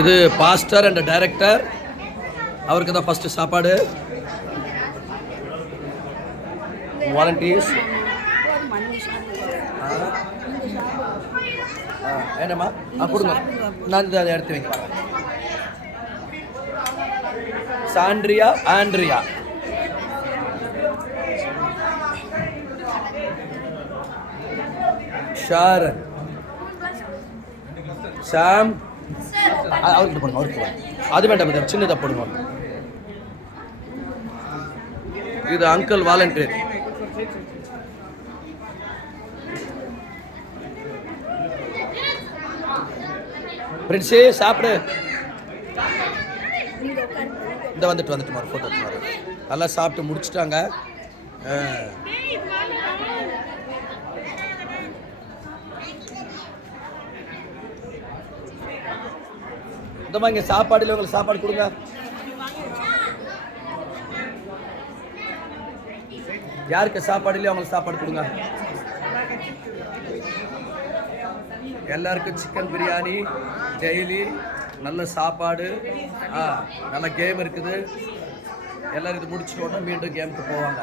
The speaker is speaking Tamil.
இது பாஸ்டர் அண்ட் டைரக்டர், அவருக்கு தான் ஃபர்ஸ்ட் சாப்பாடு. வாலண்டியர்ஸ் என்னம்மா கொடுங்க, நான் அதை எடுத்து வைக்கிறேன். சாண்ட்ரியா, ஆண்ட்ரியா, ஷாரன், சாம், அவருக்கு போடுங்க, அவருக்கு அது வேண்டாம், சின்னதாக போடுங்க. இது அங்கிள் வாலண்டியர். பிரின்ஸே சாப்பிடு. இந்த வந்துட்டு மாதிரி ஃபோட்டோ எடுத்துவாரு. நல்லா சாப்பிட்டு முடிச்சுட்டாங்க. இந்த மாதிரி இங்கே சாப்பாடு இல்லை, உங்களுக்கு சாப்பாடு கொடுங்க. யாருக்கு சாப்பாடு இல்லையோ அவங்களுக்கு சாப்பாடு கொடுங்க. எல்லாருக்கும் சிக்கன் பிரியாணி டெய்லி, நல்ல சாப்பாடு, நல்ல கேம் இருக்குது. எல்லோரும் இது முடிச்சுட்டோன்னா மீண்டும் கேமுக்கு போவாங்க.